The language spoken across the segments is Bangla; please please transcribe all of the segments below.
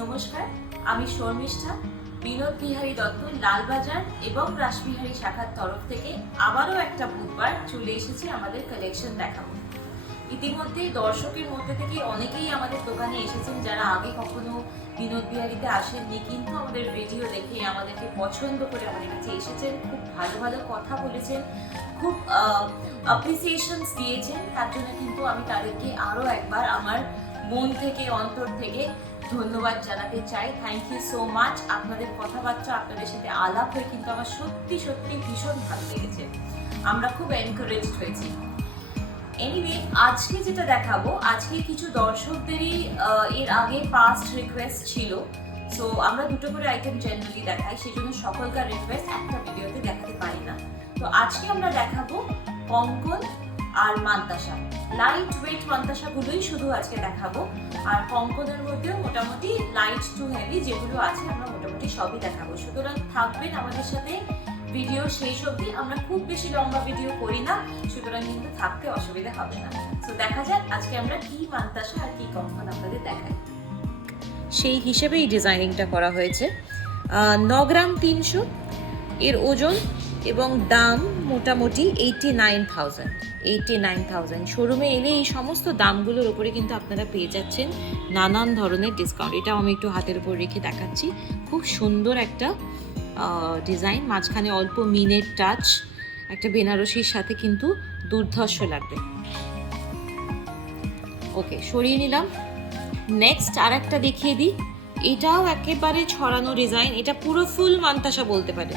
নমস্কার, আমি শর্মিষ্ঠা। বিনোদ বিহারী দত্ত লালবাজার এবং রাসবিহারী শাখার তরফ থেকে আবারও একটা বুধবার চলে এসেছি আমাদের কালেকশন দেখাবো। ইতিমধ্যে দর্শকের মধ্যে থেকে অনেকেই আমাদের দোকানে এসেছেন যারা আগে কখনো বিনোদ বিহারীতে আসেননি, কিন্তু আমাদের ভিডিও দেখে আমাদেরকে পছন্দ করে আমাদের কাছে এসেছেন, খুব ভালো ভালো কথা বলেছেন, খুব অ্যাপ্রিসিয়েশনস দিয়েছেন। তার জন্য কিন্তু আমি তাদেরকে আরও একবার আমার মন থেকে অন্তর থেকে ধন্যবাদ জানাতে চাই। Thank you so much. আপনাদের কথাবার্তা, আপনাদের সাথে আলাপ হয়ে কিন্তু আমার সত্যি সত্যি ভীষণ ভালো লেগেছে, আমরা খুব এনকারেজড হয়েছি। এনিওয়ে, আজকে যেটা দেখাবো, আজকে কিছু দর্শকদেরই এর আগে পাস্ট রিকোয়েস্ট ছিল, সো আমরা দুটো করে আইটেম জেনারেলি দেখাই, সেই জন্য সকলকার রিকোয়েস্ট একটা ভিডিওতে দেখাতে পারি না। তো আজকে আমরা দেখাবো কঙ্কন আর মান্তাসা, লাইট ওয়েট মান্তাসাগুলোই শুধু আজকে দেখাবো। আর কঙ্কনের মধ্যেও মোটামুটি লাইট টু হেভি যেগুলো আছে আমরা মোটামুটি সবই দেখাবো। সুতরাং থাকবেন আমাদের সাথে ভিডিও শেষ অবধি। আমরা খুব বেশি লম্বা ভিডিও করি না, সুতরাং কিন্তু থাকতে অসুবিধা হবে না। তো দেখা যাক আজকে আমরা কি মান্তাসা আর কি কঙ্কন আপনাদের দেখাই। সেই হিসেবে এই ডিজাইনিংটা করা হয়েছে। 9 গ্রাম 300 এর ওজন এবং দাম মোটামুটি 89,000। শোরুমে এলে এই সমস্ত দামগুলোর উপরে কিন্তু আপনারা পেয়ে যাচ্ছেন নানান ধরনের ডিসকাউন্ট। এটাও আমি একটু হাতের উপর রেখে দেখাচ্ছি। খুব সুন্দর একটা ডিজাইন, মাঝখানে অল্প মিনের টাচ, একটা বেনারসির সাথে কিন্তু দুর্ধর্ষ লাগবে। ওকে, সরিয়ে নিলাম। নেক্সট আর একটা দেখিয়ে দিই। এটাও একেবারে ছড়ানো ডিজাইন, এটা পুরো ফুল মান্তাসা বলতে পারে।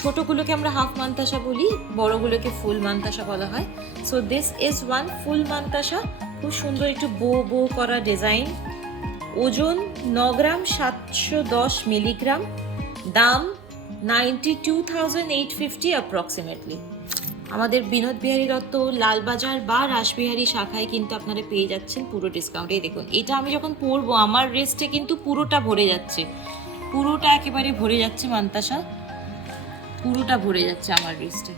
ছোটগুলোকে আমরা হাফ মান্তাসা বলি, বড়গুলোকে ফুল মান্তাসা বলা হয়। সো দিস ইজ ওয়ান ফুল মান্তাসা। খুব সুন্দর একটু বো করা ডিজাইন। ওজন 9 গ্রাম 710 মিলিগ্রাম। দাম 92,850 অ্যাপ্রক্সিমেটলি। আমাদের বিনোদ বিহারী দত্ত লালবাজার বা রাসবিহারী শাখায় কিন্তু আপনারা পেয়ে যাচ্ছেন পুরো ডিসকাউন্টে। দেখুন, এটা আমি যখন পরবো আমার রেস্টে কিন্তু পুরোটা ভরে যাচ্ছে, পুরোটা একেবারে ভরে যাচ্ছে মান্তাসা, পুরোটা ভরে যাচ্ছে আমার রিস্টে।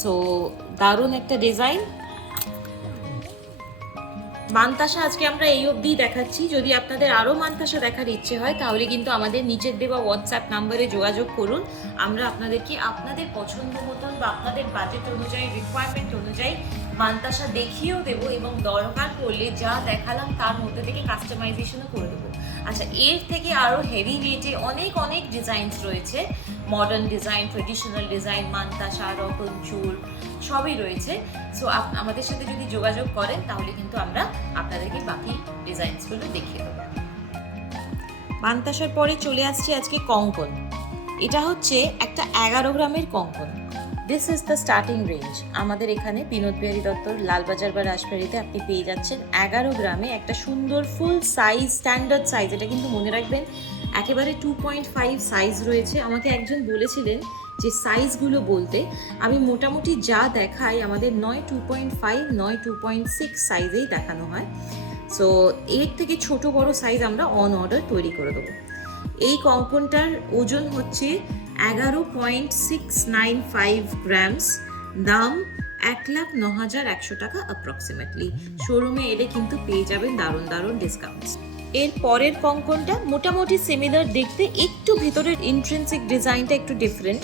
সো দারুণ একটা ডিজাইন। মান্তাসা আজকে আমরা এই অবধি দেখাচ্ছি। যদি আপনাদের আরও মান্তাসা দেখার ইচ্ছে হয় তাহলে কিন্তু আমাদের নিচের দেওয়া হোয়াটসঅ্যাপ নাম্বারে যোগাযোগ করুন। আমরা আপনাদেরকে আপনাদের পছন্দ মতন বা আপনাদের বাজেট অনুযায়ী, রিকোয়ারমেন্ট অনুযায়ী মান্তাসা দেখিয়েও দেবো, এবং দরকার পড়লে যা দেখালাম তার মধ্যে থেকে কাস্টমাইজেশনও করে দেবো। আচ্ছা, এর থেকে আরও হেভি রেটে অনেক অনেক ডিজাইনস রয়েছে, modern design, traditional design, mantasha, Ratan চুল সবই রয়েছে। সো আমাদের সাথে যদি যোগাযোগ করেন তাহলে কিন্তু আমরা আপনাদেরকে বাকি ডিজাইনসগুলো দেখিয়ে দেবো। মান্তাসার পরে চলে আসছি আজকে কঙ্কন। এটা হচ্ছে একটা 11 গ্রামের কঙ্কন। This is the starting range. আমাদের এখানে বিনোদ বিহারী দত্তর লালবাজার বা রাসবিহারীতে আপনি পেয়ে যাচ্ছেন 11 গ্রামে একটা সুন্দর ফুল সাইজ, স্ট্যান্ডার্ড সাইজ। এটা কিন্তু মনে রাখবেন একেবারে 2.5 সাইজ রয়েছে। আমাকে একজন বলেছিলেন যে সাইজগুলো বলতে, আমি মোটামুটি যা দেখাই আমাদের নয় 2.5 নয় 2.6 সাইজেই দেখানো হয়। সো এর থেকে ছোট বড় সাইজ আমরা অন অর্ডার তৈরি করে দেবো। এই কঙ্কনটার ওজন হচ্ছে 11.695 গ্রামস। দাম 1,09,100 টাকা অ্যাপ্রক্সিমেটলি। শোরুমে এলে কিন্তু পেয়ে যাবেন দারুণ দারুণ ডিসকাউন্টস। এর পরের কঙ্কনটা মোটামুটি সিমিলার দেখতে, একটু ভিতরের ইন্ট্রিনসিক ডিজাইনটা একটু ডিফারেন্ট।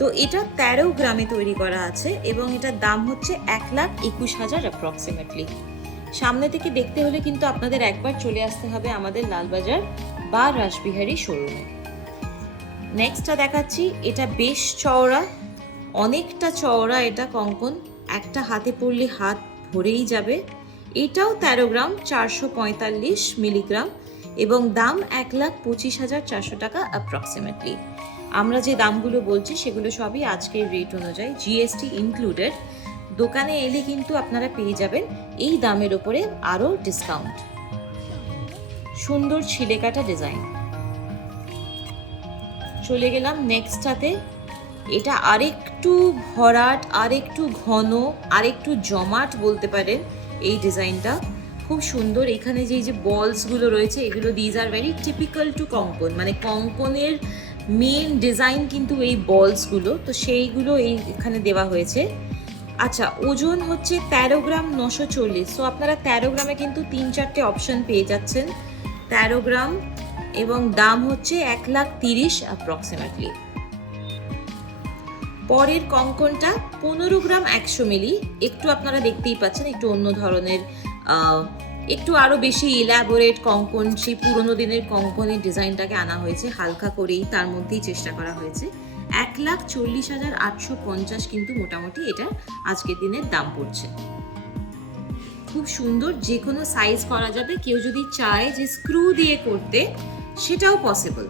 তো এটা 13 গ্রামে তৈরি করা আছে এবং এটার দাম হচ্ছে 1,21,000 অ্যাপ্রক্সিমেটলি। সামনে থেকে দেখতে হলে কিন্তু আপনাদের একবার চলে আসতে হবে আমাদের লালবাজার বা রাসবিহারী শোরুমে। নেক্সটটা দেখাচ্ছি। এটা বেশ চওড়া, অনেকটা চওড়া এটা কঙ্কন, একটা হাতে পড়লে হাত ভরেই যাবে। এটাও 13 গ্রাম 445 মিলিগ্রাম এবং দাম 1,25,400 টাকা অ্যাপ্রক্সিমেটলি। আমরা যে দামগুলো বলছি সেগুলো সবই আজকের রেট অনুযায়ী, জিএসটি ইনক্লুডেড। দোকানে এলে কিন্তু আপনারা পেয়ে যাবেন এই দামের ওপরে আরও ডিসকাউন্ট। সুন্দর ছিলে কাটা ডিজাইন। চলে গেলাম নেক্সটটাতে। এটা আরেকটু ভরাট, আরেকটু ঘন, আরেকটু জমাট বলতে পারেন এই ডিজাইনটা। খুব সুন্দর। এখানে যে বলসগুলো রয়েছে এগুলো these are very typical to কঙ্কন, মানে কঙ্কনের মেন ডিজাইন কিন্তু এই বলসগুলো, তো সেইগুলো এখানে দেওয়া হয়েছে। আচ্ছা, ওজন হচ্ছে 13 গ্রাম 940। সো আপনারা 13 গ্রামে কিন্তু 3-4টে অপশন পেয়ে যাচ্ছেন। 13 গ্রাম এবং দাম হচ্ছে 1,30,000 অ্যাপ্রক্সিমেটলি। পরের কঙ্কনটা 15 গ্রাম 100 মিলি, একটু আপনারা দেখতেই পাচ্ছেন একটু অন্য ধরনের, একটু আরো বেশি ইলাবোরেট কঙ্কন, সেই পুরোনো দিনের কঙ্কনের ডিজাইনটাকে আনা হয়েছে, হালকা করেই তার মধ্যেই চেষ্টা করা হয়েছে। 1,40,850 কিন্তু মোটামুটি এটা আজকের দিনের দাম পড়ছে। খুব সুন্দর, যে কোনো সাইজ করা যাবে, কেউ যদি চায় যে স্ক্রু দিয়ে করতে সেটাও পসিবল।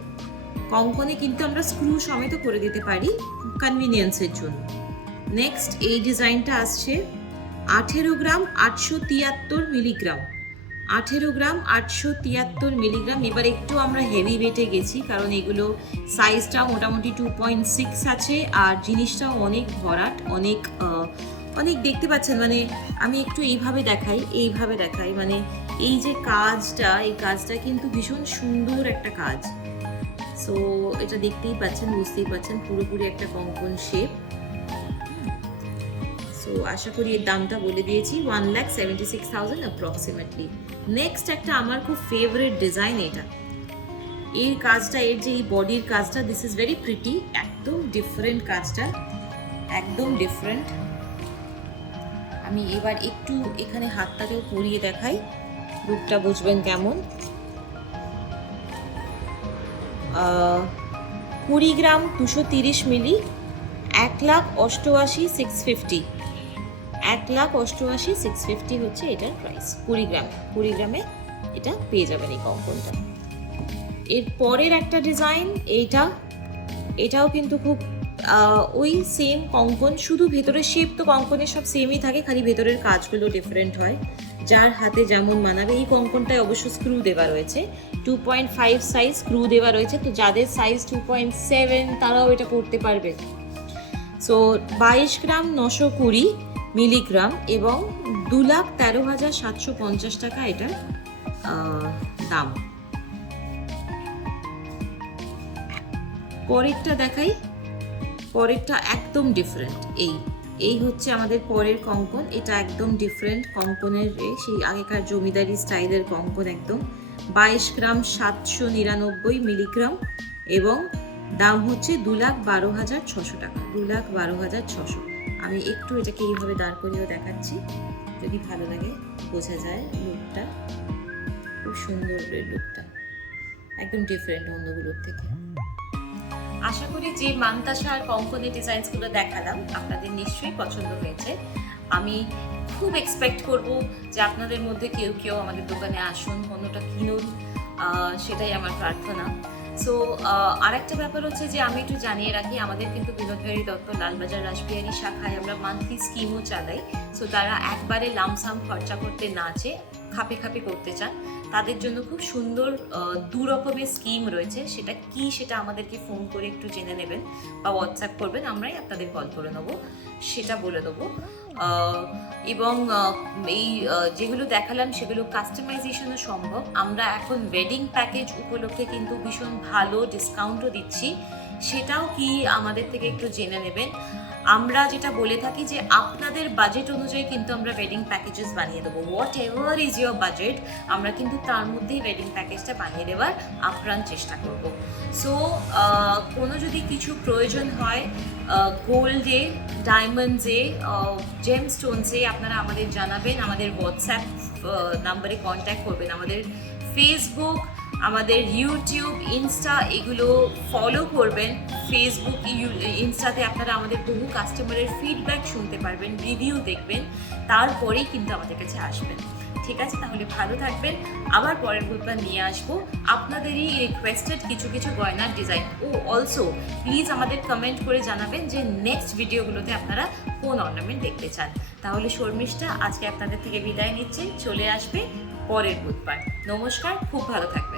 কঙ্কনে কিন্তু আমরা স্ক্রু সমেত করে দিতে পারি কনভিনিয়েন্সের জন্য। নেক্সট এই ডিজাইনটা আসছে 18 গ্রাম 873 মিলিগ্রাম, 18 গ্রাম 873 মিলিগ্রাম। এবার একটু আমরা হেভি ওয়েটে গেছি, কারণ এগুলো সাইজটা মোটামুটি 2.6 আছে, আর জিনিসটাও অনেক ভরাট, অনেক অনেক দেখতে পাচ্ছেন। মানে আমি একটু এইভাবে দেখাই, মানে এই যে কাজটা, এই কাজটা কিন্তু ভীষণ সুন্দর একটা কাজ। সো এটা দেখতেই পাচ্ছেন, বুঝতেই পাচ্ছেন পুরোপুরি একটা কঙ্কন শেপ। সো আশা করি এর দামটা বলে দিয়েছি, 1,76,000 অ্যাপ্রক্সিমেটলি। নেক্সট একটা আমার খুব ফেভারিট ডিজাইন, এটা এর কাজটা, এর যে এই বডির কাজটা, দিস ইজ ভেরি প্রিটি, একদম ডিফারেন্ট কাজটা, একদম ডিফারেন্ট। আমি এবার একটু এখানে হাতটাকেও পরিয়ে দেখাই, লুকটা বুঝবেন কেমন। 20 গ্রাম 230 মিলি, 1,88,650, 1,88,650 হচ্ছে এটার প্রাইস। 20 গ্রামে এটা পেয়ে যাবেন এই কঙ্কনটা। এর পরের একটা ডিজাইন, এটাও কিন্তু খুব ওই সেম কঙ্কন, শুধু ভেতরের শেপ তো কঙ্কনের সব সেমই থাকে, খালি ভেতরের কাজগুলো ডিফারেন্ট হয়, যার হাতে যেমন মানাবে। এই কঙ্কনটায় অবশ্য স্ক্রু দেওয়া রয়েছে, 2.5 সাইজ স্ক্রু দেওয়া রয়েছে, তো যাদের সাইজ 2.7 তারাও এটা করতে পারবে। সো 22 গ্রাম 920 মিলিগ্রাম এবং 2,13,750 টাকা এটার দাম। পরেরটা দেখাই, পরেরটা একদম ডিফারেন্ট। এই হচ্ছে আমাদের পরের কঙ্কন, এটা একদম ডিফারেন্ট কঙ্কনের, সেই আগেকার জমিদারি স্টাইলের কঙ্কন একদম। 22 গ্রাম 799 মিলিগ্রাম এবং দাম হচ্ছে 2,12,600 টাকা, 2,12,600। আমি একটু এটাকে এইভাবে দাঁড় করিয়েও দেখাচ্ছি, যদি ভালো লাগে বোঝা যায় লুকটা, খুব সুন্দর লুকটা, একদম ডিফারেন্ট অন্যগুলোর থেকে। আশা করি যে মান্তাসা আর কঙ্কনের ডিজাইনসগুলো দেখালাম আপনাদের নিশ্চয়ই পছন্দ হয়েছে। আমি খুব এক্সপেক্ট করব যে আপনাদের মধ্যে কেউ কেউ আমাদের দোকানে আসুন, পণ্যটা কিনুন, সেটাই আমার প্রার্থনা। সো আরেকটা ব্যাপার হচ্ছে যে আমি একটু জানিয়ে রাখি, আমাদের কিন্তু বিনোদ বিহারী দত্ত লালবাজার রাসবিহারী শাখায় আমরা মান্থলি স্কিমও চালাই। সো তারা একবারে লামসাম খরচা করতে না চেয়ে খাপে খাপে করতে চান, তাদের জন্য খুব সুন্দর 2 রকমের স্কিম রয়েছে। সেটা কি, সেটা আমাদেরকে ফোন করে একটু জেনে নেবেন বা হোয়াটসঅ্যাপ করবেন, আমরাই আপনাদের কল করে নেবো, সেটা বলে দেবো। এবং এই যেগুলো দেখালাম সেগুলো কাস্টমাইজেশনও সম্ভব। আমরা এখন ওয়েডিং প্যাকেজ উপলক্ষে কিন্তু ভীষণ ভালো ডিসকাউন্টও দিচ্ছি, সেটাও কি আমাদের থেকে একটু জেনে নেবেন। আমরা যেটা বলে থাকি যে আপনাদের বাজেট অনুযায়ী কিন্তু আমরা ওয়েডিং প্যাকেজেস বানিয়ে দেবো, what ever is your budget, আমরা কিন্তু তার মধ্যেই ওয়েডিং প্যাকেজটা বানিয়ে দেওয়ার আপ্রাণ চেষ্টা করব। সো কোনো যদি কিছু প্রয়োজন হয় গোল্ডে, ডায়মন্ডসে, জেমস্টোনসে, আপনারা আমাদের জানাবেন, আমাদের হোয়াটসঅ্যাপ নাম্বারে কন্ট্যাক্ট করবেন, আমাদের ফেসবুক, আমাদের ইউটিউব, ইনস্টা এগুলো ফলো করবেন। ফেসবুক, ইনস্টাতে আপনারা আমাদের বহু কাস্টমারের ফিডব্যাক শুনতে পারবেন, রিভিউ দেখবেন, তারপরেই কিন্তু আমাদের কাছে আসবেন। ঠিক আছে, তাহলে ভালো থাকবেন। আবার পরের বুধবার নিয়ে আসবো আপনাদেরই রিকোয়েস্টেড কিছু কিছু গয়নার ডিজাইন। ও অলসো প্লিজ আমাদের কমেন্ট করে জানাবেন যে নেক্সট ভিডিওগুলোতে আপনারা কোন অর্নামেন্ট দেখতে চান। তাহলে শর্মিষ্ঠা আজকে আপনাদের থেকে বিদায় নিচ্ছে, চলে আসবে পরের বুধবার। নমস্কার, খুব ভালো থাকবেন।